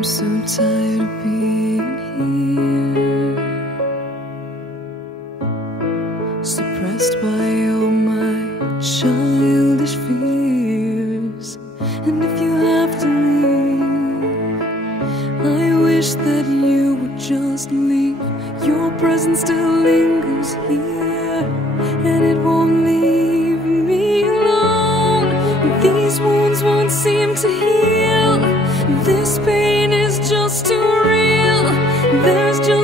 I'm so tired of being here, suppressed by all my childish fears. And if you have to leave, I wish that you would just leave. Your presence still lingers here, and it won't leave me alone. These wounds won't seem to heal. This pain is just too real. There's just